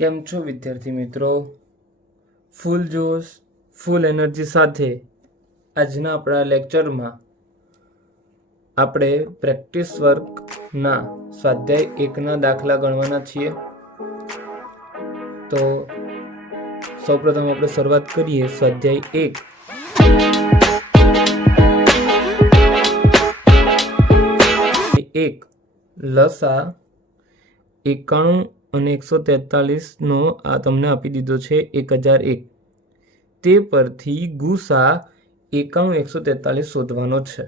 કેમ છો વિદ્યાર્થી મિત્રો? ફૂલ જોશ ફૂલ એનર્જી સાથે આજના આપણા લેક્ચરમાં આપણે પ્રેક્ટિસ વર્કના સ્વાધ્યાય 1ના દાખલા ગણવાના છીએ. તો સૌપ્રથમ આપણે શરૂઆત કરીએ. સ્વાધ્યાય 1 લસા 91 અને 143 નો આ તમને આપી દીધો છે 1001. તે પરથી ગુસા 91 143 શોધવાનો છે.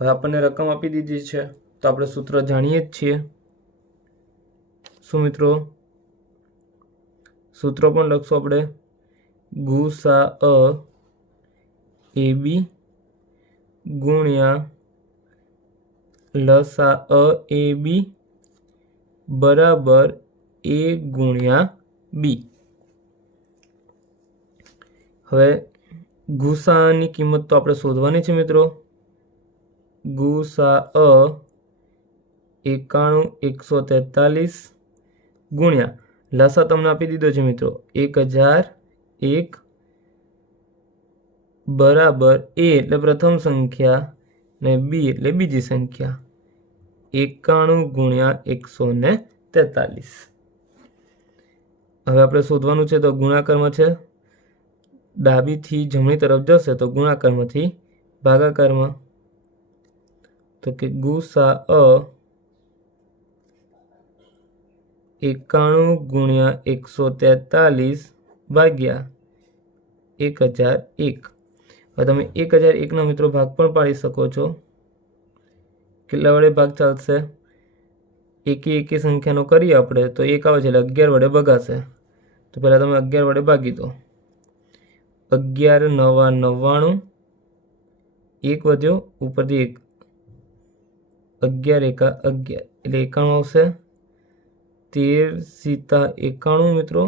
હવે આપણને રકમ આપી દીધી છે તો આપણે સૂત્ર જાણીએ જ છીએ. શું મિત્રો? સૂત્ર પણ લખશું આપણે. ગુસા AB ગુણ્યા લસા AB બરાબર A ગુણ્યા B. હવે ગુસાની કિંમત તો આપણે શોધવાની છે મિત્રો. ગુસા 91 143 ગુણ્યા લસા તમને આપી દીધો છે મિત્રો 1001 બરાબર A એટલે પ્રથમ સંખ્યા ને B એટલે બીજી સંખ્યા 91 ગુણ્યા 143. હવે આપણે શોધવાનું છે તો ગુણાકારમાં છે. ડાબીથી જમણી તરફ જશે તો ગુણાકારમાંથી ભાગાકારમાં. તો કે ગુસા 91 ગુણ્યા 143 ભાગ્યા 1001. હવે તમે 1001 ના મિત્રો ભાગ પણ પાડી શકો છો. કેટલા વડે ભાગ ચાલશે? એકી સંખ્યાનો કરીએ આપણે તો 1 આવે છે એટલે 11 વડે ભગાશે. તો પહેલાં તમે 11 વડે ભાગી દો. 11 9 99, 1 વધ્યો ઉપરથી 1, 11 1 11 એટલે 91 આવશે. 13 સીતા 91 મિત્રો,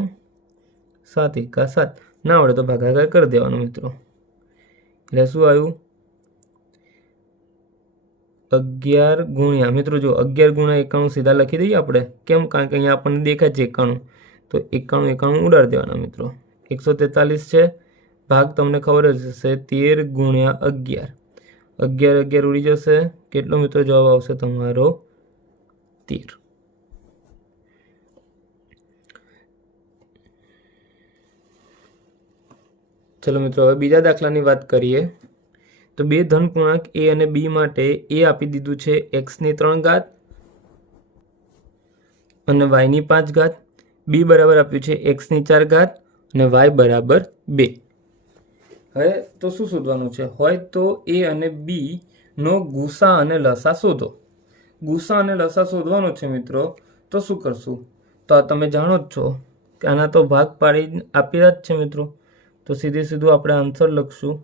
7 1 7. ના વડે તો ભાગાકાર કરી દેવાનો મિત્રો. એટલે શું આવ્યું? 11 ગુણ્યા મિત્રો જો 11 ગુણ્યા 91 સીધા લખી દઈએ આપણે. કેમ? કારણ કે અહીંયા આપણને દેખાય છે 91. તો 91 ઉડાડી દેવાના મિત્રો. 143 છે. ભાગ તમને ખબર જ હશે 13 ગુણ્યા 11. 11 ઉડી જશે. કેટલો મિત્રો જવાબ આવશે તમારો? 13. ચલો મિત્રો હવે બીજા દાખલાની વાત કરીએ. તો બે ધન પૂર્ણાંક A અને B માટે A આપી દીધું છે x ની 3 ઘાત અને y ની 5 ઘાત. B બરાબર આપ્યું છે x ની 4 ઘાત અને y બરાબર 2. હવે તો શું શોધવાનું છે? હોય તો A અને B નો ગુસા અને લસા શોધો. ગુસા અને લસા શોધવાનો છે મિત્રો. તો શું કરશું? તો આ તમે જાણો જ છો કે આના તો ભાગ પાડી આપેલા જ છે મિત્રો. તો સીધું આપણે આન્સર લખશું.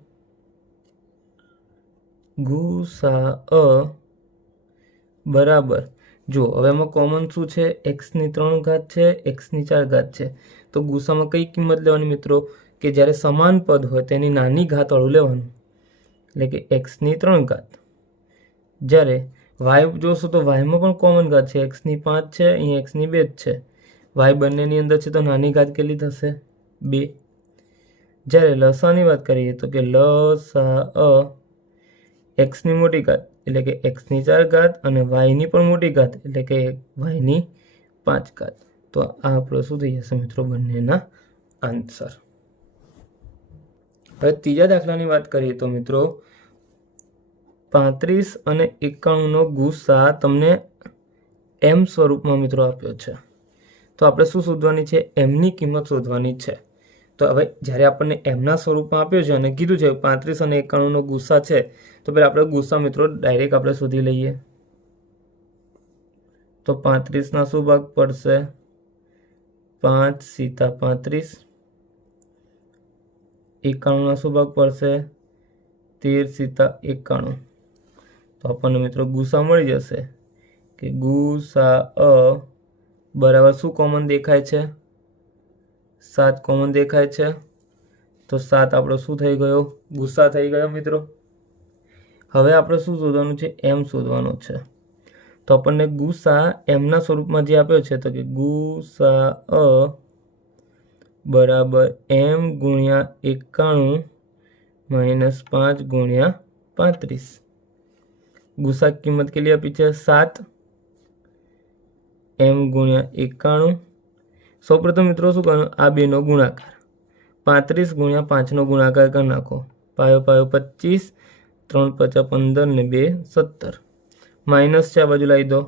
ગુસા બરાબર જો હવે એમાં કોમન શું છે? x ની 3 ઘાત છે, x ની 4 ઘાત છે. તો ગુસામાં કઈ કિંમત લેવાની મિત્રો? કે જ્યારે સમાન પદ હોય તેની નાની ઘાત વાળું લેવાનું, એટલે કે x ની 3 ઘાત. જ્યારે y જોશો તો yમાં પણ કોમન ઘાત છે. x ની 5 છે, અહીંયા x ની 2 જ છે. y બંનેની અંદર છે તો નાની ઘાત કેટલી થશે? 2. જ્યારે લસાની વાત કરીએ તો કે લસા x ની મોટી ઘાત એટલે કે x ની 4 ઘાત અને y ની પણ મોટી ઘાત એટલે કે y ની 5 ઘાત. તો આ આપણો શું થઈ જશે મિત્રો? બંનેના આન્સર. હવે ત્રીજા દાખલાની વાત કરીએ તો મિત્રો 35 અને 91 નો ગુસા તમને m સ્વરૂપમાં મિત્રો આપ્યો છે. તો આપણે શું શોધવાની છે? m ની કિંમત શોધવાની છે. તો હવે જ્યારે આપણને એમના સ્વરૂપમાં આપ્યો છે અને કીધું છે 35 અને 91 નો ગુસા છે, તો પહેલાં આપણે ગુસા મિત્રો ડાયરેક્ટ આપણે શોધી લઈએ. તો 35 ના શું ભાગ પડશે? 5 સીતા 35. 91 ના શું ભાગ પડશે? 13 સીતા 91. તો આપણને મિત્રો ગુસા મળી જશે કે ગુસા બરાબર શું કોમન દેખાય છે? 7 કોમન દેખાય છે. તો 7 આપણો શું થઈ ગયો? ગુસા થઈ ગયો મિત્રો. હવે આપણે શું શોધવાનું છે? m શોધવાનો છે. તો આપણને ગુસા એમના સ્વરૂપમાં જે આપ્યો છે તો કે ગુસા અ બરાબર એમ ગુણ્યા 91 માઇનસ 5 ગુણ્યા 35। गुसा की कीमत के लिए आपी है 7 एम गुणिया 91। सौ प्रथम मित्रों शू कर आ बे नो गुणाकार 35 गुणिया 5 नो गुणाकार कर नाखो पायो पायो 25 3 5 15 ने 2 17 माइनस से आ बाजू लाई दो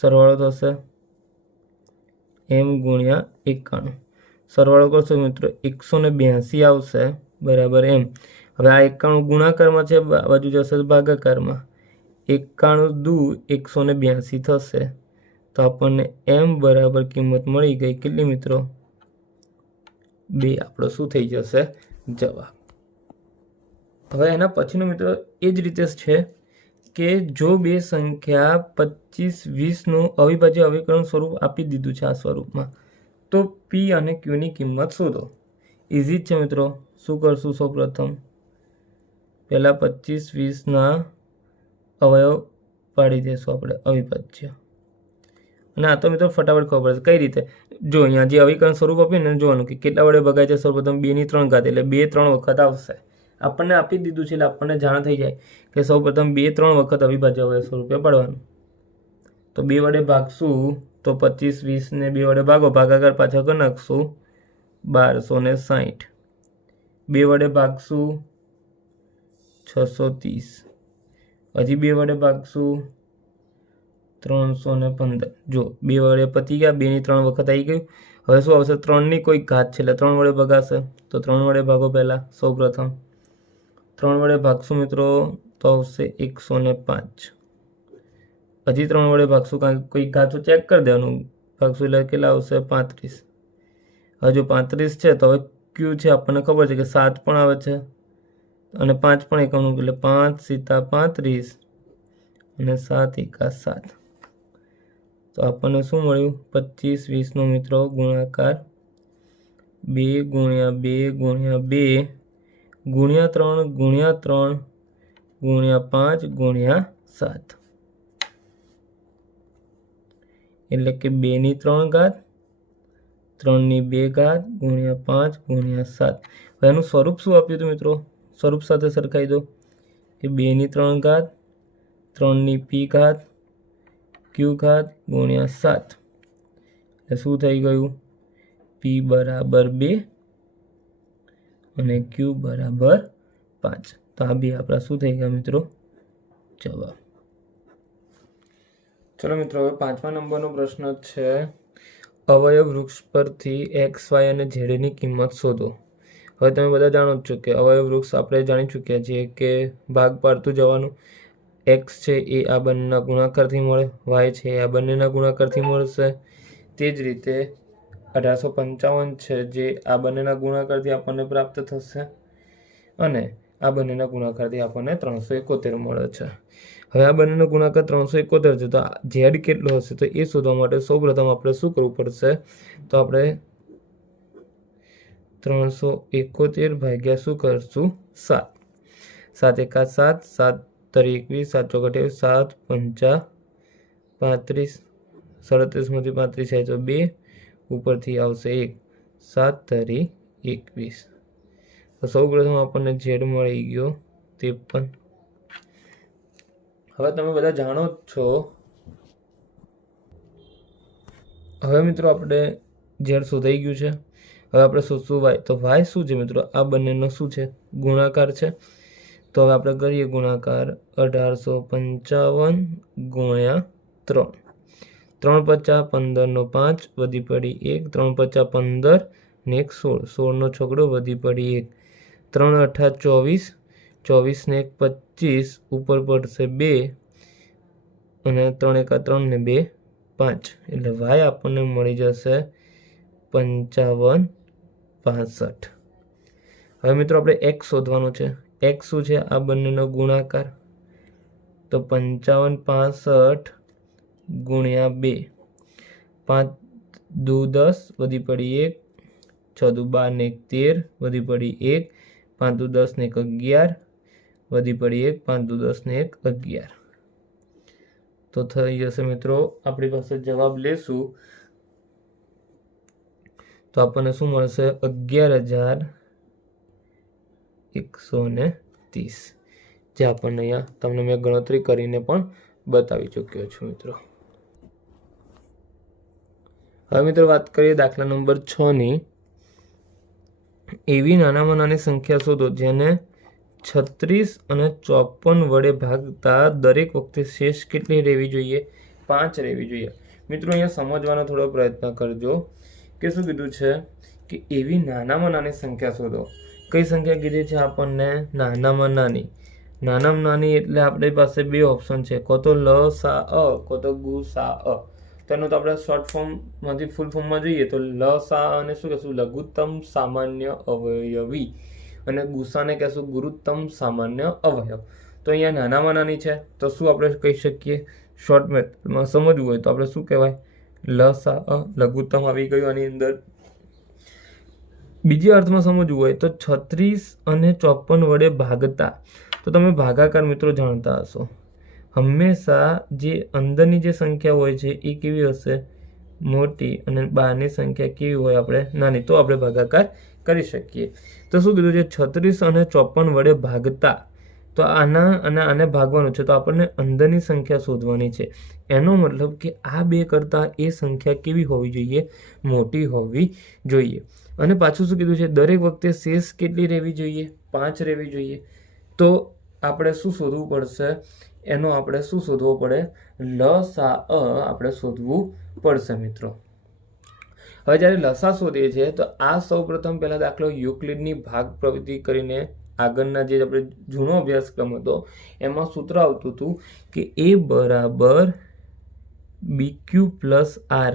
सरवाड़ो थशे एम गुणिया 91 सरवाड़ो करशो मित्रों 182 आवशे बराबर एम। હવે આ 91 ગુણાકારમાં છે બાજુ જશે ભાગાકારમાં 91 દુ 182 થશે તો આપણને m બરાબર કિંમત મળી ગઈ કેટલી મિત્રો 2 આપણો શું થઈ જશે જવાબ। હવે એના પછીનો મિત્રો એ જ રીતે છે કે જો બે સંખ્યા 25 20 નું અવિભાજ્ય અવિકરણ સ્વરૂપ આપી દીધું છે આ સ્વરૂપમાં તો p અને q ની કિંમત શોધો। ઇઝી જ છે મિત્રો શું કરશું સૌપ્રથમ पहला 25 20 ना अवयव पाड़ी देशो आपणे अविभाज्य અને આ તો મિત્રો ફટાફટ ખબર પડશે કઈ રીતે જો અહીંયા જે અવિકરણ સ્વરૂપ આપ્યું ને જોવાનું કે કેટલા વડે ભગાય છે સૌપ્રથમ 2 ની 3 ઘાત એટલે 2 3 વખત આવશે આપણને આપી દીધું છે એટલે આપણને જાણ થઈ જાય કે સૌપ્રથમ 2 3 વખત અવિભાજ્ય અવયવ સ્વરૂપે પાડવાનું તો 2 વડે ભાગશું તો 25 20 ને 2 વડે ભાગો ભાગાકાર પાછળ કરી નાખશું 1260 2 વડે ભાગશું 630 हजी 2 वडे भागशू 315 जो 2 वडे पती गया 2 नी 3 वखत आई गई। हवे शुं आवशे 3 नी कोई घात छे એટલે 3 वडे भगाशे तो 3 वडे भागो पहला सौ प्रथम 3 वडे भागशू मित्रों तो आवशे 105 हजी 3 वडे भागशू कारण कोई घात चेक कर देवानुं भागशू એટલે કેટલા આવશે 35 હવે જો 35 છે તો હવે q છે આપણને ખબર છે કે 7 પણ આવે છે અને 5 પણ એકાનું એટલે 5 સીતા 35 અને 7 એકા 7 તો આપણને શું મળ્યું 25 20 નો મિત્રો ગુણાકાર 2 ગુણ્યા 2 ગુણ્યા 2 ગુણ્યા 3 ગુણ્યા 3 ગુણ્યા 5 ગુણ્યા 7 એટલે કે 2 ની 3 ઘાત 3 ની 2 ઘાત ગુણ્યા 5 ગુણ્યા 7 હવે એનું સ્વરૂપ શું આપ્યું હતું મિત્રો स्वरूप साथे सरखाई दो कि 2 नी 3 घात 3 नी p घात q घात गुणिया 7 એટલે શું થઈ ગયું p બરાબર 2 અને q બરાબર 5 તો આ બે આપણા શું થઈ ગયા મિત્રો જવાબ। ચલો મિત્રો હવે 5મા નંબરનો પ્રશ્ન છે અવયવ વૃક્ષ પરથી x y અને z ની કિંમત શોધો। હવે તમે બધા જાણો છો કે અવયવ વૃક્ષ આપણે જાણી ચૂક્યા છીએ કે ભાગ પાડતું જવાનું x છે એ આ બંનેના ગુણાકારથી મળે y છે એ આ બંનેના ગુણાકારથી મળશે તે જ રીતે 1855 છે જે આ બંનેના ગુણાકારથી આપણને પ્રાપ્ત થશે અને આ બંનેના ગુણાકારથી આપણને 371 મળે છે। હવે આ બંનેનો ગુણાકાર 371 છે તો z કેટલો હશે તો એ શોધવા માટે સૌપ્રથમ આપણે શું કરવું પડશે તો આપણે 371 भाग्या शू करशू 7 7 एका 7 7 तरी 21 7 चौका 7 पंचा 35 37 में 35 है तो 2 ऊपर थी आवशे 1 7 तरी 21 तो सौ प्रथम आपने जेड मळी गयो 53। હવે તમે બધા જાણો છો હવે મિત્રો આપણે જેડ શોધાઈ ગયું છે હવે આપણે શોધશું y તો y શું છે મિત્રો આ બંનેનો શું છે ગુણાકાર છે તો હવે આપણે કરીએ ગુણાકાર 1855 ગુણ્યા 3 3 50 15 નો 5 વધી પડી 1 3 50 15 ને 1 16 16 નો છોકડો વધી પડી 1 3 8 24 24 ने 25 ऊपर पड़से 2 અને 3 एका 3 ने 2 5 એટલે y આપણને મળી જશે 55 65। હવે મિત્રો આપણે x શોધવાનું છે x શું છે આ બંનેનો ગુણાકાર તો 55 65 ગુણ્યા 2 5 2 10 વધી પડી 1 6 2 12 ને 13 વધી પડી 1 5 2 10 ને 11 वधी पड़ी 1 5 2 10 ने 1 11 તો થઈ જશે મિત્રો આપણી પાસે જવાબ લેશું તો આપણને શું મળશે 11,130, જે આપણને અહીંયા તમને મેં ગણતરી કરીને પણ બતાવી ચૂક્યો છું મિત્રો. હવે મિત્રો વાત કરીએ દાખલા નંબર 6ની. એવી નાનામાં નાની સંખ્યા શોધો જેને 36 અને 54 વડે ભાગતા દરેક વખતે શેષ કેટલી રહેવી જોઈએ? 5 રહેવી જોઈએ. મિત્રો અહીંયા સમજવાનો થોડો પ્રયત્ન કરજો કે શું કીધું છે કે એવી નાનામાં નાની સંખ્યા શોધો. કઈ સંખ્યા કીધી છે આપણને? નાનામાં નાની. નાનામાં નાની એટલે આપણી પાસે બે ઓપ્શન છે, કો તો લ સા અ, કો તો ગુ સા અ. તેનું તો આપણે શોર્ટ ફોર્મમાંથી ફૂલ ફોર્મમાં જોઈએ તો લ સા અને શું કહેશું? લઘુત્તમ સામાન્ય અવયવી, અને ગુસાને કહેશું ગુરુત્તમ સામાન્ય અવયવ. તો અહીંયા નાનામાં નાની છે તો શું આપણે કહી શકીએ? શોર્ટ મેથડમાં સમજવું હોય તો આપણે શું કહેવાય? લ સા અ, લઘુત્તમ આવી ગયું આની અંદર. બીજી અર્થમાં સમજવું હોય તો 36 અને 54 વડે ભાગતા. તો તમે ભાગાકાર મિત્રો જાણતા હશો, હંમેશા જે અંદરની જે સંખ્યા હોય છે એ કેવી હશે? મોટી, અને બહારની સંખ્યા કેવી હોય? આપણે નાની. તો આપણે ભાગાકાર કરી શકીએ. તો શું કીધું છે? 36 અને 54 વડે ભાગતા. તો આના અને આને ભાગવાનું છે તો આપણને અંદરની સંખ્યા શોધવાની છે. એનો મતલબ કે આ બે કરતાં એ સંખ્યા કેવી હોવી જોઈએ? મોટી હોવી જોઈએ. અને પાછું શું કીધું છે? દરેક વખતે શેષ કેટલી રહેવી જોઈએ? 5 રહેવી જોઈએ. તો આપણે શું શોધવું પડશે? એનો આપણે શું શોધવો પડે? લસા અ આપણે શોધવું પડશે મિત્રો. હવે જ્યારે લસા શોધીએ છીએ તો આ સૌપ્રથમ પહેલા દાખલો યુક્લિડની ભાગ પ્રવૃત્તિ કરીને આગળના જે આપણે જૂનો અભ્યાસક્રમ હતો એમાં સૂત્ર આવતું હતું કે એ બરાબર BQ પ્લસ આર.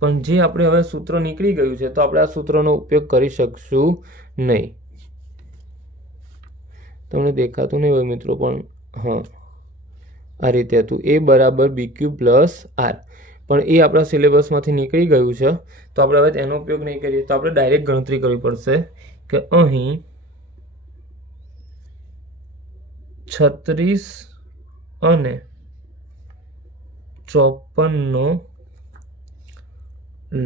પણ જે આપણે હવે સૂત્ર નીકળી ગયું છે તો આપણે આ સૂત્રનો ઉપયોગ કરી શકશું નહીં. તમને દેખાતું નહીં હોય મિત્રો, પણ હા આ રીતે હતું, એ બરાબર BQ પ્લસ આર. પણ એ આપણા સિલેબસમાંથી નીકળી ગયું છે તો આપણે હવે તેનો ઉપયોગ નહીં કરીએ. તો આપણે ડાયરેક્ટ ગણતરી કરવી પડશે કે અહીં 36 અને 54નો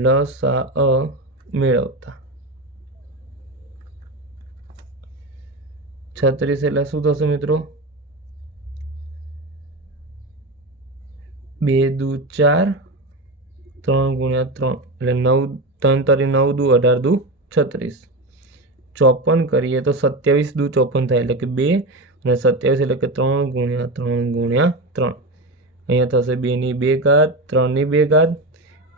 લસા અ મેળવતા. 36 એટલે શું થશે મિત્રો? 2 દુ 4, 3 ગુણ્યા 3 એટલે 9, 3 તરી 9 દુ 18 દુ 36. 54 કરીએ તો 27 દુ 54 થાય એટલે કે 2, અને 27 એટલે કે 3 ગુણ્યા 3 ગુણ્યા 3. અહીંયા થશે 2 ની 2 ઘાત, 3 ની 2 ઘાત,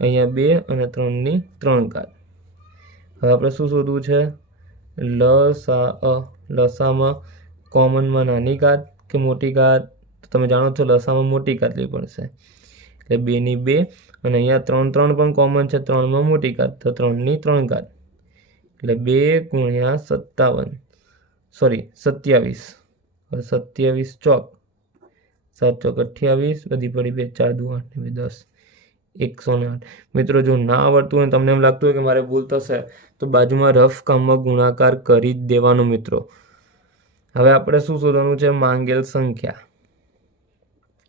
અહીંયા 2 અને 3 ની 3 ઘાત. હવે આપણે શું શોધવું છે? લસા અ. લસામાં કોમનમાં નાની ઘાત કે મોટી ઘાત? તો તમે જાણો છો લસામાં મોટી ઘાત લેવી પડશે. એટલે 2 ની 2, અને અહીંયા 3 પણ કોમન છે, 3માં મોટી ઘાત તો 3 ની 3 ઘાત. એટલે 2 ગુણ્યા 57, સોરી 27. 27 ચોક, 7 ચોક 28, બધી પડી 2 4 દુ 8 ને 10, 108. મિત્રો જો ના આવડતું હોય, તમને એમ લાગતું હોય કે મારે ભૂલ થશે તો બાજુમાં રફ કામમાં ગુણાકાર કરી જ દેવાનો મિત્રો. હવે આપણે શું શોધવાનું છે? માંગેલ સંખ્યા.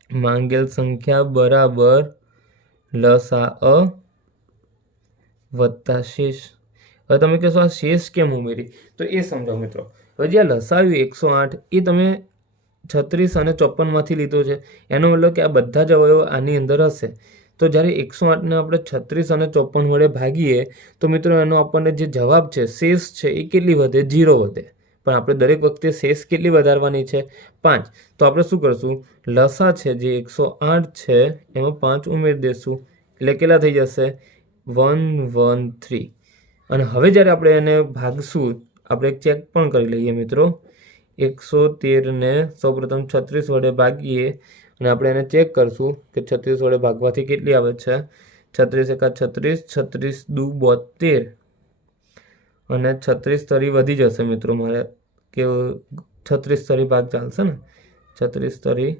માંગેલ સંખ્યા બરાબર લસા અ વત્તા શેષ. હવે તમે કહેશો આ શેષ કેમ ઉમેરી? તો એ સમજો મિત્રો. હવે જે લસા આવ્યું 108 એ તમે 36 અને 54માંથી લીધો છે. એનો મતલબ કે આ બધા જ અવયવો આની અંદર હશે. તો જ્યારે 108ને આપણે 36 અને 54 વડે ભાગીએ તો મિત્રો એનો આપણને જે જવાબ છે, શેષ છે, એ કેટલી વધે? 0 વધે. પણ આપણે દરેક વખતે શેષ કેટલી વધારવાની છે? 5. તો આપણે શું કરશું? લસા છે જે 108 છે એમાં 5 ઉમેરી દેશું એટલે કેટલા થઈ જશે? 113. અને હવે જ્યારે આપણે એને ભાગશું, આપણે ચેક પણ કરી લઈએ મિત્રો. 113ને સૌપ્રથમ 36 વડે ભાગીએ અને આપણે એને ચેક કરશું કે 36 વડે ભાગવાથી કેટલી આવે છે? 36 એકા 36, 36 દુ 72, અને 36 તરી વધી જશે મિત્રો. મારે કે 36 તરી ભાગ ચાલશે ને? 36 તરી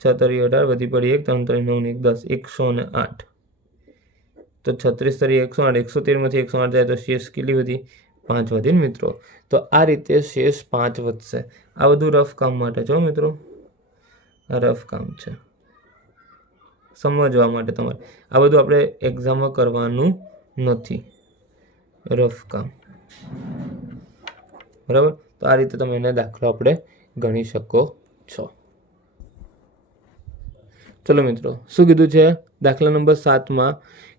6 તરી 18, વધી પડી 1, 3 તરી 9 ને 1 10, 108. તો 36 તરી 108, 113માંથી 108 જાય તો શેષ કેટલી વધી? 5 વધી ને મિત્રો. તો આ રીતે શેષ 5 વધશે. આ બધું રફ કામ માટે છો મિત્રો, આ રફ કામ છે. સમજવા માટે તમારે આ બધું આપણે એક્ઝામમાં કરવાનું નથી, રફ કામ, બરાબર. તો આ રીતે તમે એને દાખલો આપણે ગણી શકો છો. ચલો મિત્રો, શું કીધું છે દાખલા નંબર 7માં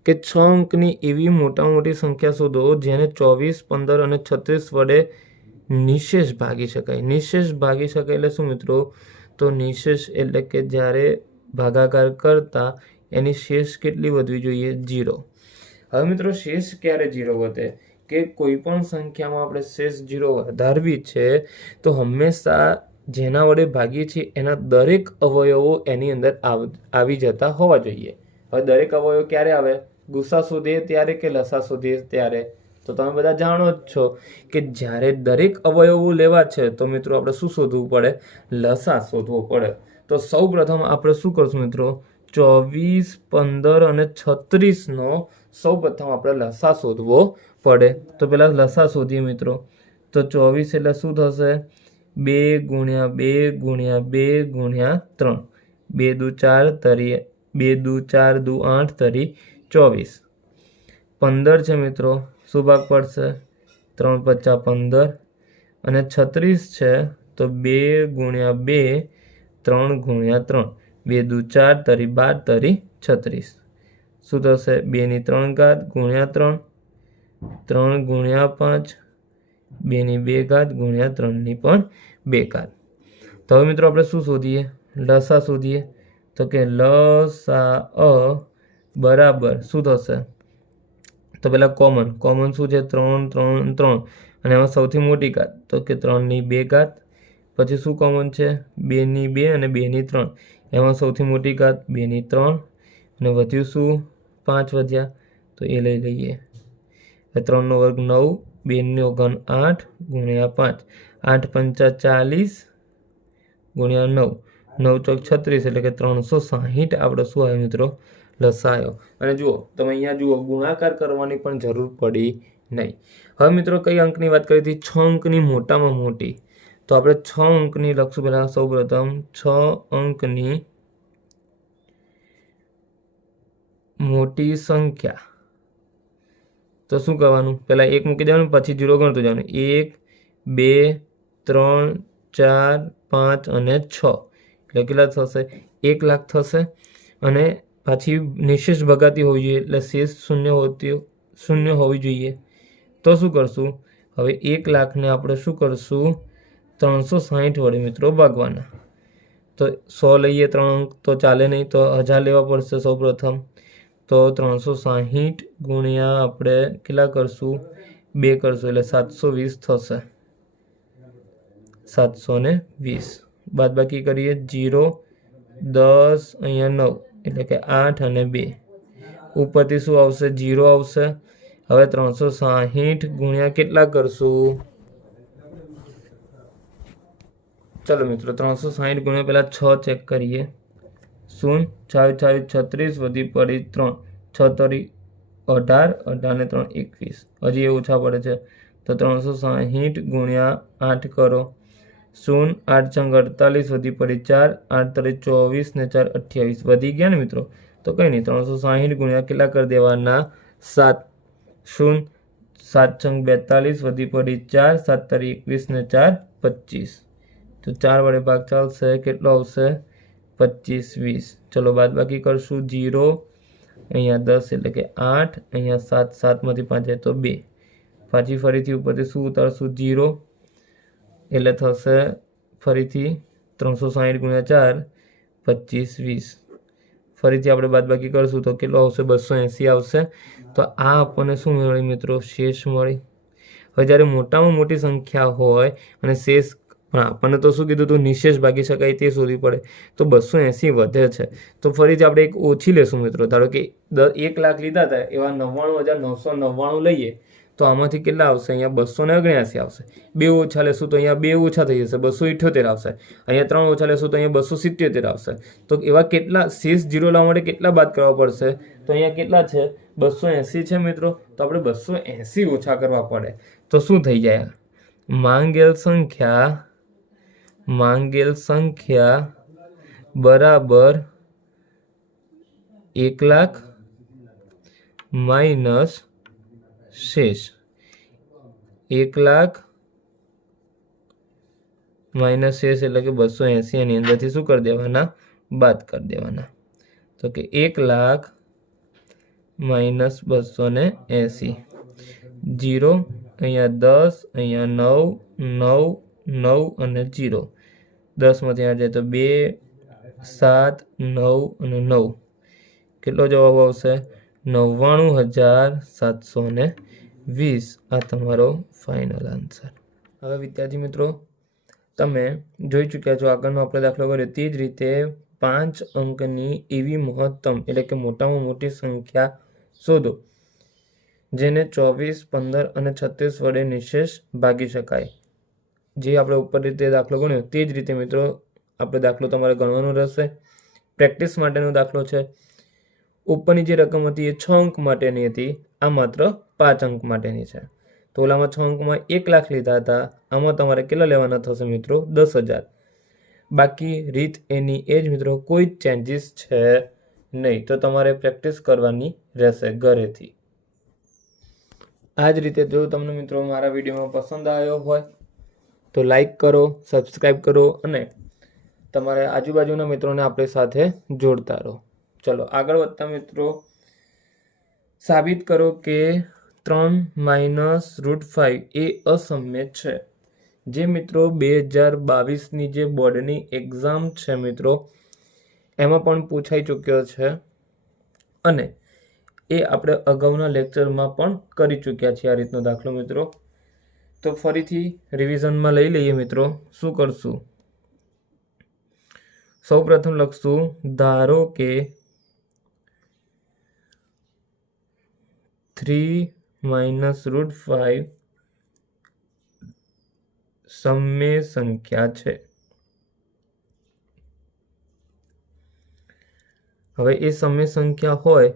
કે 6 અંકની એવી મોટી સંખ્યા શોધો જેને 24, 15 અને 36 વડે નિશેષ ભાગી શકાય. નિશેષ ભાગી શકાય એટલે શું મિત્રો? તો નિશેષ એટલે કે જ્યારે ભાગાકાર કરતા એની શેષ કેટલી વધવી જોઈએ? 0. હવે મિત્રો શેષ ક્યારે 0 વધે? કે કોઈ પણ સંખ્યામાં આપણે શેષ 0 વધારવી છે તો હંમેશા જેના વડે ભાગીએ છીએ એના દરેક અવયવો એની અંદર આવી જતા હોવા જોઈએ. હવે દરેક અવયવ ક્યારે આવે? ગુસા શોધીએ ત્યારે કે લસા શોધીએ ત્યારે? તો તમે બધા જાણો જ છો કે જ્યારે દરેક અવયવો લેવા છે તો મિત્રો આપણે શું શોધવું પડે? લસા શોધવો પડે. તો સૌ પ્રથમ આપણે શું કરશું મિત્રો? 24, 15 અને 36નો સૌ પ્રથમ આપણે લસા શોધવો પડે. તો પેલા લસા શોધીએ મિત્રો. તો 24 એટલે શું થશે? 2 ગુણ્યા 2 ગુણ્યા 2 ગુણ્યા 3. 2 દુ 4 તરી 2 દુ 4 દુ 8 તરી 24. 15 છે મિત્રો, શું ભાગ પડશે? 3 પચ્ચા 15. અને 36 છે તો 2 ગુણ્યા 2 3 ગુણ્યા 3. 2 દુ 4 તરી 12 તરી 36. શું થશે? 2 ની 3 ઘાત ગુણ્યા 3. 3 ગુણ્યા 5. 2 ની 2 ઘાત ગુણ્યા 3 ની પણ 2 ઘાત. તો હવે મિત્રો આપણે શું શોધીએ? લસા શોધીએ. તો કે લસા બરાબર શું થશે? તો પેલા કોમન શું છે? 3 3 3. અને એમાં સૌથી મોટી ઘાત તો કે 3 ની 2 ઘાત. પછી શું કોમન છે? 2 ની 2 અને 2 ની 3. એમાં સૌથી મોટી ઘાત 2 ની 3. અને વધ્યું શું? 5 વધ્યા. તો એ લઈ લઈએ. 3 નો વર્ગ 9, 2 નો ઘન 8 ગુણ્યા 5. 8 પંચા 40 ગુણ્યા 9. 9 ચોક 36 એટલે કે 360 આપણે શું આવ્યો મિત્રો? લસા આવ્યો. અને જુઓ તમે અહીંયા જુઓ ગુણાકાર કરવાની પણ જરૂર પડી નહીં. હવે મિત્રો કઈ અંકની વાત કરી હતી? 6 અંકની મોટામાં મોટી. તો આપણે 6 અંકની લખશું. પહેલા સૌ પ્રથમ 6 અંકની મોટી સંખ્યા. તો શું કરવાનું? પહેલા 1 મૂકી દેવાનું, પછી 0 ગણતું જવાનું. 1 2 3 4 5 અને 6 એટલે કેટલા થશે? 1 લાખ થશે. અને પાછી નિશેષ ભગાતી હોવી જોઈએ એટલે શેષ શૂન્ય હોવી જોઈએ. તો શું કરશું? હવે 1 લાખને આપણે શું કરશું? 360 વડે મિત્રો ભાગવાના. તો 100 લઈએ 3 અંક તો ચાલે નહીં, તો 1000 લેવા પડશે સૌ પ્રથમ. તો 360 ગુણ્યા આપણે કેટલા કરશું? 2 કરશું એટલે 720 થશે. 720. બાદબાકી કરીએ 0 10 અહીંયા 9 એટલે કે 8 અને 2. ઉપરથી શું આવશે? 0 આવશે. હવે 360 ગુણ્યા કેટલા કરશું? ચલો મિત્રો 360 ગુણ્યા પહેલા 6 ચેક કરીએ. 0 4 4 36 વધી પડી 3. 6 તરી 18, 18 ને 3 21. હજી એ ઓછા પડે છે. તો 360 ગુણ્યા 8 કરો. 0 8 ચંગ 48 વધી પડી 4. 8 તરી 24 ને 4 28. વધી ગયા ને મિત્રો? તો કંઈ નહીં, 360 ગુણ્યા કેટલા કરી દેવાના? 7. 0 7 ચંગ 42 વધી પડી 4. 7 તરી 21 ને 4 25. તો 4 વડે ભાગ ચાલશે. કેટલો આવશે? 25 20. ચલો બાદબાકી કરશું. 0 અહીંયા 10 એટલે કે 8. અહીંયા 7 7માંથી 5 જાય તો 2. પાછી ફરીથી ઉપરથી શું ઉતારશું? 0 એટલે થશે ફરીથી 360 ગુણ્યા 4 25 20. ફરીથી આપણે બાદબાકી કરશું તો કેટલો આવશે? 280 આવશે. તો આ આપણને શું મળી મિત્રો? શેષ મળી. હવે જ્યારે મોટામાં મોટી સંખ્યા હોય અને શેષ પણ આપણને તો શું કીધું હતું? નિશેષ ભાગી શકાય તે શોધવી પડે. તો 280 વધે છે. તો ફરીથી આપણે એક ઓછી લેશું મિત્રો. ધારો કે 1 લાખ લીધા હતા એવા 99,999 લઈએ તો આમાંથી કેટલા આવશે? અહીંયા 279 આવશે. 2 ઓછા લેશું તો અહીંયા 2 ઓછા થઈ જશે, 278 આવશે. અહીંયા 3 ઓછા લેશું તો અહીંયા 277 આવશે. તો એવા કેટલા શેષ 0 લાવવા માટે કેટલા બાદ કરવા પડશે? તો અહીંયા કેટલા છે? 280 છે મિત્રો. તો આપણે 280 ઓછા કરવા પડે. તો શું થઈ જાય? માંગેલ સંખ્યા બરાબર 1,00,000 માઇનસ શેષ 1,00,000 માઇનસ શેષ એટલે કે 280 એની અંદરથી શું કરી દેવાના? બાદ કરી દેવાના. તો કે 1,00,000 માઇનસ 280 0 અહીંયા 10 અહીંયા 9 9 9 અને 0 10માંથી 8 જાય તો 2 7 9 અને 9 કેટલો જવાબ આવશે? 99,720. આ તમારો ફાઇનલ આન્સર. હવે વિદ્યાર્થી મિત્રો તમે જોઈ ચૂક્યા છો આગળનો આપણે દાખલો કર્યો તે જ રીતે 5 અંકની એવી મહત્તમ એટલે કે મોટામાં મોટી સંખ્યા શોધો જેને 24 15 અને 36 વડે નિશેષ ભાગી શકાય. જે આપણે ઉપર રીતે દાખલો ગણ્યો તે જ રીતે મિત્રો આપણે દાખલો તમારે ગણવાનો રહેશે. પ્રેક્ટિસ માટેનો દાખલો છે. ઉપરની જે રકમ હતી એ 6 અંક માટેની હતી, આ માત્ર 5 અંક માટેની છે. તો ઓલામાં 6 અંકમાં 1,00,000 લીધા હતા, આમાં તમારે કેટલા લેવાના થશે મિત્રો? 10,000. બાકી રીત એની એ જ મિત્રો, કોઈ ચેન્જીસ છે નહીં. તો તમારે પ્રેક્ટિસ કરવાની રહેશે ઘરેથી. આ જ રીતે જો તમને મિત્રો મારા વિડીયોમાં પસંદ આવ્યો હોય તો લાઈક કરો, સબસ્ક્રાઈબ કરો અને તમારા આજુબાજુના મિત્રોને આપણી સાથે જોડતા રહો. ચલો આગળ વધતા મિત્રો, સાબિત કરો કે 3 માઇનસ √5 એ અસમ્ય છે. જે મિત્રો 2022ની જે બોર્ડની એક્ઝામ છે મિત્રો એમાં પણ પૂછાઈ ચૂક્યો છે અને એ આપણે અગાઉના લેક્ચરમાં પણ કરી ચૂક્યા છીએ આ રીતનો દાખલો મિત્રો. તો ફરીથી રિવિઝનમાં લઈ લઈએ મિત્રો. શું કરશું? સૌ પ્રથમ લખશું ધારો કે 3 માઇનસ √5 સમય સંખ્યા છે. હવે એ સમય સંખ્યા હોય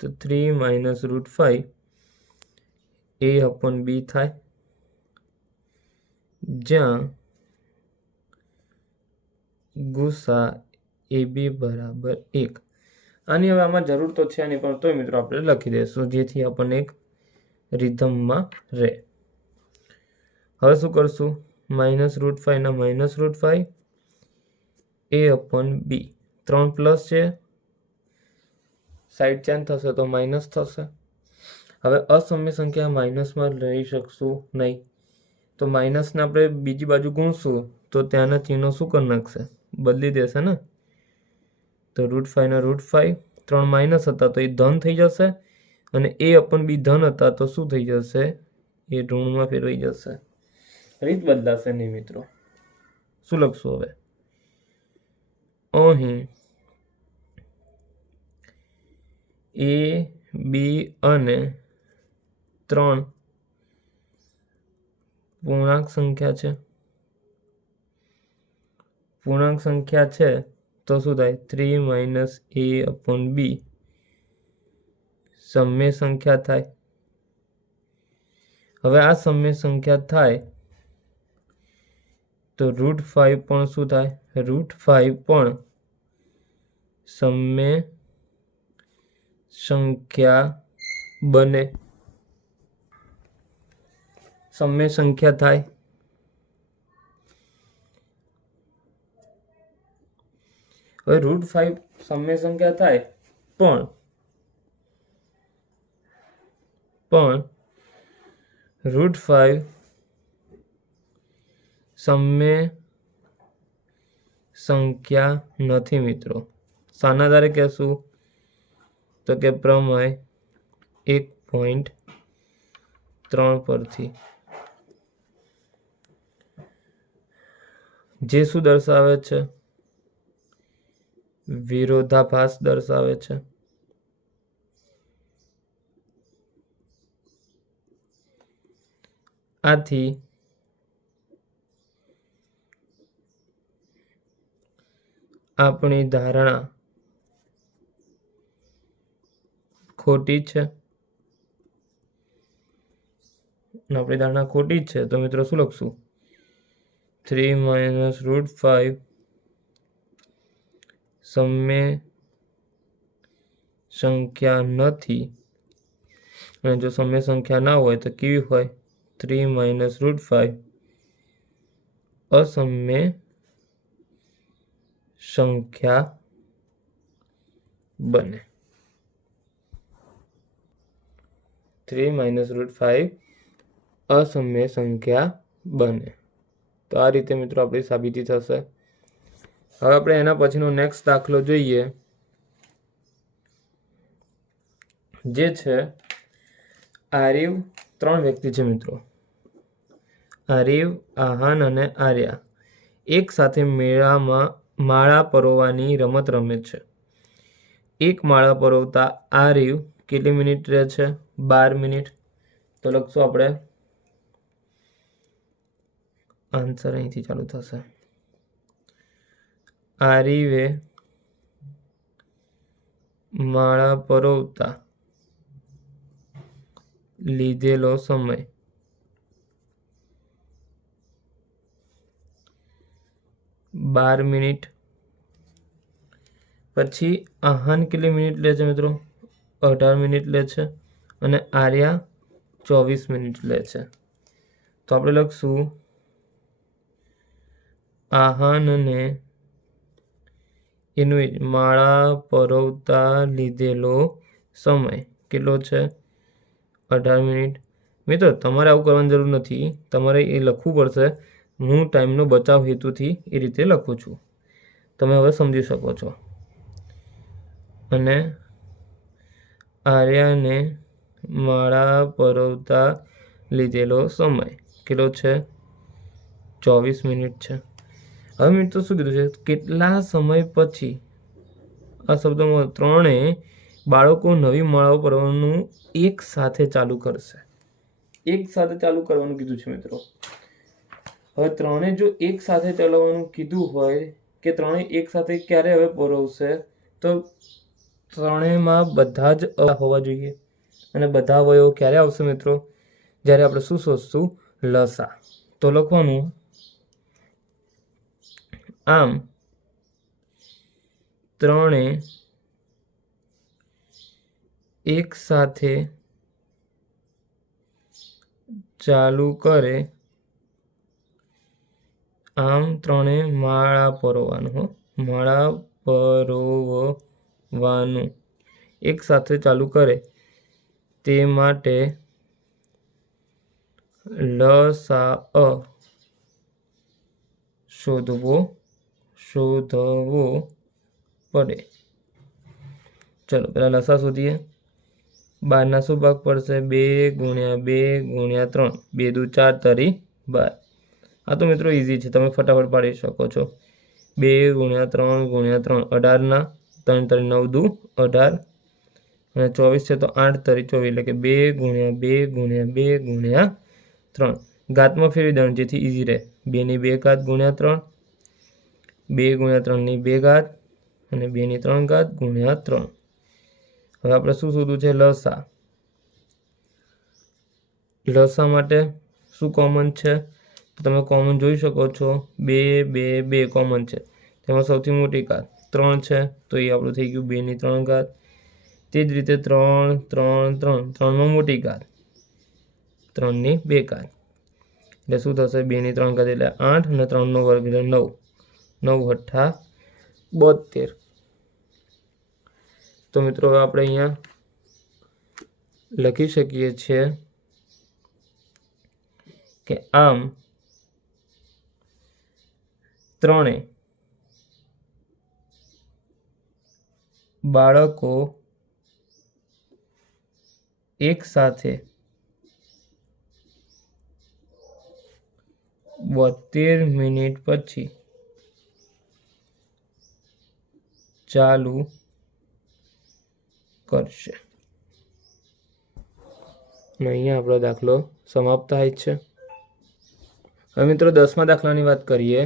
તો 3 માઇનસ √5 a/b થાય, જ્યાં ગુસા AB બરાબર 1. આની હવે આમાં જરૂર તો છે નહીં પણ તોય મિત્રો આપણે લખી દઈશું જેથી આપણને એક રિધમમાં રહે. હવે શું કરશું? માઇનસ √5 ના માઇનસ √5 a/b 3 પ્લસ છે, સાઈડ ચેન્જ થશે તો માઇનસ થશે. હવે અસમ્ય સંખ્યા માઇનસમાં લઈ શકશું નહીં, તો માઇનસને આપણે બીજી બાજુ ગુણશું તો ત્યાંના ચિહ્નો શું કરી નાખશે? બદલી દેશે ને. તો √5 ના √5 3 માઇનસ હતા તો એ ધન થઈ જશે અને a/b ધન હતા તો શું થઈ જશે? એ ઋણમાં ફેરવાઈ જશે. રીત બદલાશે નહીં મિત્રો. શું લખશું હવે? અહીં a, b અને 3 પૂર્ણાંક સંખ્યા છે. પૂર્ણાંક સંખ્યા છે તો શું થાય? 3 માઇનસ a/b સમય સંખ્યા થાય. હવે આ સમય સંખ્યા થાય તો √5 પણ શું થાય? √5 પણ સમય સંખ્યા બને. સમય સંખ્યા થાય. હવે √5 સમય સંખ્યા થાય પણ √5 સમય સંખ્યા નથી મિત્રો. શાના આધારે કહેશું? તો કે પ્રમેય 1.3 પરથી. જે શું દર્શાવે છે? વિરોધાભાસ દર્શાવે છે. આથી આપણી ધારણા ખોટી છે. આપણી ધારણા ખોટી છે તો મિત્રો શું લખશું? 3 માઇનસ √5 સમય સંખ્યા નથી અને જો સમય સંખ્યા ના હોય તો કેવી હોય 3 માઇનસ √5 અસમય સંખ્યા બને 3 માઇનસ √5 અસમય સંખ્યા બને। તો આ રીતે મિત્રો આપણી સાબિતી થશે। હવે આપણે એના પછીનો નેક્સ્ટ દાખલો જોઈએ, જે છે આર્યવ 3 વ્યક્તિ છે મિત્રો। આર્યવ, આહાન અને આર્યા એક સાથે મેળામાં માળા પરોવવાની રમત રમે છે। એક માળા પરોવતા આર્યવ કેટલી મિનિટ રહે છે? 12 મિનિટ। તો લખશું આપણે આન્સર અહીંથી ચાલુ થશે। આર્યવે માળા પરોવતા લીધેલો સમય 12 મિનિટ। પછી આહાન કેટલી મિનિટ લે છે મિત્રો? 18 મિનિટ લે છે અને આર્યા 24 મિનિટ લે છે। તો આપણે લખશું આહાનને એનું માળા પરોવતા લીધેલો સમય કેટલો છે? 18 મિનિટ। મિત્રો તમારે આવું કરવાની જરૂર નથી, તમારે એ લખવું પડશે। હું ટાઈમનો બચાવ હેતુથી એ રીતે લખું છું, તમે હવે સમજી શકો છો। અને આર્યાને માળા પરોવતા લીધેલો સમય કેટલો છે? 24 મિનિટ છે। હવે મિત્રો શું કીધું છે? કેટલા સમય પછી આ શબ્દમાં ત્રણેય બાળકો નવી માળાઓ પરોવવાનું એક સાથે ચાલુ કરશે। એક સાથે ચાલુ કરવાનું કીધું છે મિત્રો। હવે ત્રણેય જો એક સાથે ચલાવવાનું કીધું હોય કે ત્રણેય એક સાથે ક્યારે હવે પરોવશે, તો ત્રણેયમાં બધા જ હોવા જોઈએ અને બધા અવયવો ક્યારે આવશે મિત્રો? જ્યારે આપણે શું શોધશું? લસા। તો લખવાનું આમ ત્રણેય એક સાથે ચાલુ કરે, આમ ત્રણેય માળા પરોવવાનું માળા પરોવવાનું એક સાથે ચાલુ કરે, તે માટે લસા શોધવો પડે। ચલો પહેલા લસા શોધીએ। 12 ના શું ભાગ પડશે? 2 ગુણ્યા 2 ગુણ્યા 3, 2 દુ 4 તરી 12। આ તો મિત્રો ઇઝી છે, તમે ફટાફટ પાડી શકો છો। 2 ગુણ્યા 3 ગુણ્યા 3, 18 ના 3 તરી 9 દુ 18 અને 24 છે તો 8 તરી 24, એટલે કે 2 ગુણ્યા 2 ગુણ્યા 2 ગુણ્યા 3। ઘાતમાં ફેરવી દેવાનું જેથી ઇઝી રહે। 2 ની 2 ઘાત ગુણ્યા 3, 2 ગુણ્યા 3 ની 2 ઘાત અને 2 ની 3 ઘાત ગુણ્યા 3। હવે આપણે શું શોધવું છે? લસા। લસા માટે શું કોમન છે? તો તમે કોમન જોઈ શકો છો, 2 2 2 કોમન છે, તેમાં સૌથી મોટી ઘાત 3 છે તો એ આપણું થઈ ગયું 2 ની 3 ઘાત। તે જ રીતે 3 3 3, 3માં મોટી ઘાત 3 ની 2 ઘાત, એટલે શું થશે? 2 ની 3 ઘાત એટલે 8 અને 3 નો વર્ગ એટલે 9, 9 અઠ્ઠા 72। તો મિત્રો હવે આપણે અહીંયા લખી શકીએ છીએ કે આમ ત્રણેય બાળકો એક સાથે 72 મિનિટ પછી ચાલુ કરશે। અને અહીંયા આપણો દાખલો સમાપ્ત થાય છે। હવે મિત્રો 10મા દાખલાની વાત કરીએ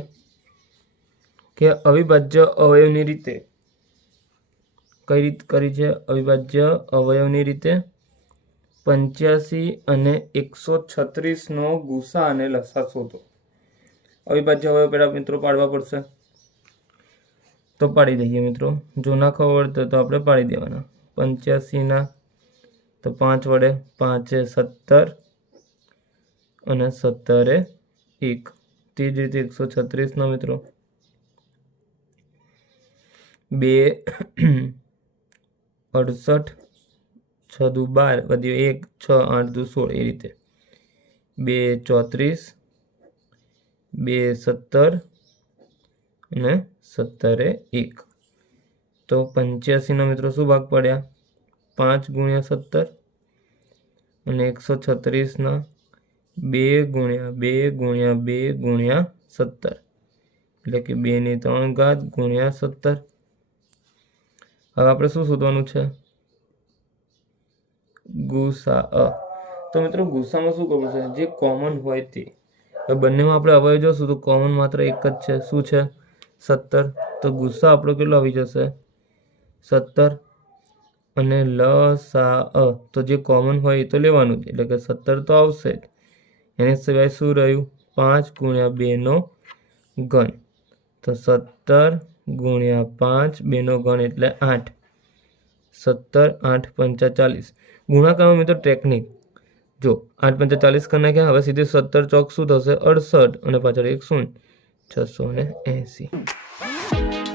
કે અવિભાજ્ય અવયવની રીતે કઈ રીત કરી છે? અવિભાજ્ય અવયવની રીતે 85 અને 136 નો ગુસા અને લસા શોધો। અવિભાજ્ય અવયવ પહેલા મિત્રો પાડવા પડશે, તો પાડી દઈએ મિત્રો। જો ના ખબર તો આપણે પાડી દેવાના। 85ના તો 5 વડે 5 17 અને 17 1. તે જ રીતે 136ના મિત્રો 2 68 6 દુ 12 વધ્યો 1 6 8 દુ 16 એ રીતે 2 34 2 17 અને 17 1. તો 85ના મિત્રો શું ભાગ પડ્યા 5 ગુણ્યા 17 અને 136ના 2 ગુણ્યા 2 ગુણ્યા 2 ગુણ્યા 17 એટલે કે 2 ની 3 ઘાત ગુણ્યા 17. હવે આપણે શું શોધવાનું છે ગુસા. તો મિત્રો ગુસામાં શું કરવું છે જે કોમન હોય તે. હવે બંનેમાં આપણે અવયવ જોશું તો કોમન માત્ર એક જ છે. શું છે 17. તો ગુસ્સા આપણો કેટલો આવી જશે 17 અને લસા તો જે કોમન હોય એ તો લેવાનું જ એટલે કે 17 તો આવશે જ. એની સિવાય શું રહ્યું 5 ગુણ્યા 2 નો ઘન. તો 17 ગુણ્યા 5 2 નો ઘન એટલે 8. 17 8 5 40. ગુણાકારમાં મિત્રો ટેકનિક જો 8 5 40 કરી નાખ્યા. હવે સીધે 17 ચોક શું થશે 68 અને પાછળ 1 શૂન્ય 680.